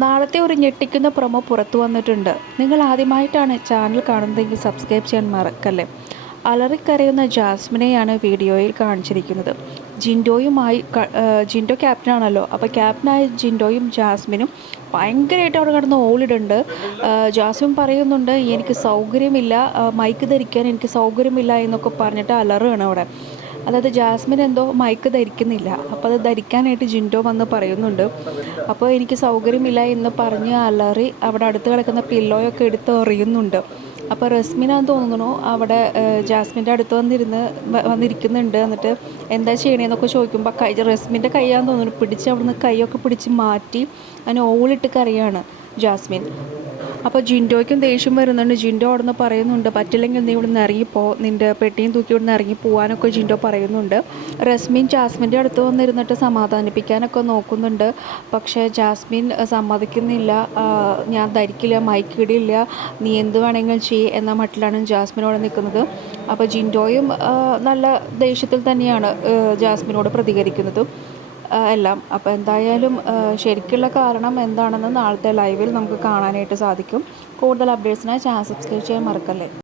നാളത്തെ ഒരു ഞെട്ടിക്കുന്ന പ്രൊമോ പുറത്തു വന്നിട്ടുണ്ട്. നിങ്ങൾ ആദ്യമായിട്ടാണ് ചാനൽ കാണുന്നതെങ്കിൽ സബ്സ്ക്രൈബ് ചെയ്യാൻ മറക്കല്ലേ. അലറിക്കരയുന്ന ജാസ്മിനെയാണ് വീഡിയോയിൽ കാണിച്ചിരിക്കുന്നത്. ജിൻഡോയുമായി ജിൻഡോ ക്യാപ്റ്റനാണല്ലോ അപ്പോൾ ക്യാപ്റ്റനായ ജിൻഡോയും ജാസ്മിനും ഭയങ്കരമായിട്ട് അവിടെ കിടന്ന് ഓളിടുണ്ട് ജാസ്മിൻ പറയുന്നുണ്ട് എനിക്ക് സൗകര്യമില്ല. മൈക്ക് ധരിക്കാൻ എനിക്ക് സൗകര്യമില്ല എന്നൊക്കെ പറഞ്ഞിട്ട് അലറുകയാണ് അവിടെ. അതായത് ജാസ്മിൻ എന്തോ മൈക്ക് ധരിക്കുന്നില്ല. അപ്പോൾ അത് ധരിക്കാനായിട്ട് ജിൻഡോ വന്ന് പറയുന്നുണ്ട്. അപ്പോൾ എനിക്ക് സൗകര്യമില്ല എന്ന് പറഞ്ഞ് അലറി അവിടെ അടുത്ത് കിടക്കുന്ന പില്ലോയൊക്കെ എടുത്ത് എറിയുന്നുണ്ട്. അപ്പോൾ റസ്മിനാന്ന് തോന്നുന്നു അവിടെ ജാസ്മിന്റെ അടുത്ത് വന്നിരുന്ന് വന്നിരിക്കുന്നുണ്ട്. എന്നിട്ട് എന്താ ചെയ്യണേന്നൊക്കെ ചോദിക്കുമ്പോൾ കൈ റസ്മിന്റെ കൈയാന്ന് തോന്നുന്നു പിടിച്ച് അവിടുന്ന് കൈയൊക്കെ പിടിച്ച് മാറ്റി അതിന് ഓളിട്ട് കറിയാണ് ജാസ്മിൻ. അപ്പോൾ ജിൻഡോയ്ക്കും ദേഷ്യം വരുന്നുണ്ട്. ജിൻഡോ അവിടെ നിന്ന് പറയുന്നുണ്ട് പറ്റില്ലെങ്കിൽ നീ ഇവിടുന്ന് ഇറങ്ങിപ്പോ നിന്റെ പെട്ടിയും തൂക്കി ഇവിടുന്ന് ഇറങ്ങി പോകാനൊക്കെ ജിൻഡോ പറയുന്നുണ്ട്. റസ്മിൻ ജാസ്മിന്റെ അടുത്ത് വന്നിരുന്നിട്ട് സമാധാനിപ്പിക്കാനൊക്കെ നോക്കുന്നുണ്ട്. പക്ഷേ ജാസ്മിൻ സമ്മതിക്കുന്നില്ല. ഞാൻ ധരിക്കില്ല മൈക്കിടില്ല നീ എന്ത് വേണമെങ്കിലും ചെയ്യേ എന്ന മട്ടിലാണ് ജാസ്മിനോട് നിൽക്കുന്നത്. അപ്പോൾ ജിൻഡോയും നല്ല ദേഷ്യത്തിൽ തന്നെയാണ് ജാസ്മിനോട് പ്രതികരിക്കുന്നത്. എല്ലാം. അപ്പോൾ എന്തായാലും ശരിക്കുള്ള കാരണം എന്താണെന്ന് നാളത്തെ ലൈവിൽ നമുക്ക് കാണാനായിട്ട് സാധിക്കും. കൂടുതൽ അപ്ഡേറ്റ്സിനായി ചാനൽ സബ്സ്ക്രൈബ് ചെയ്യാൻ മറക്കല്ലേ.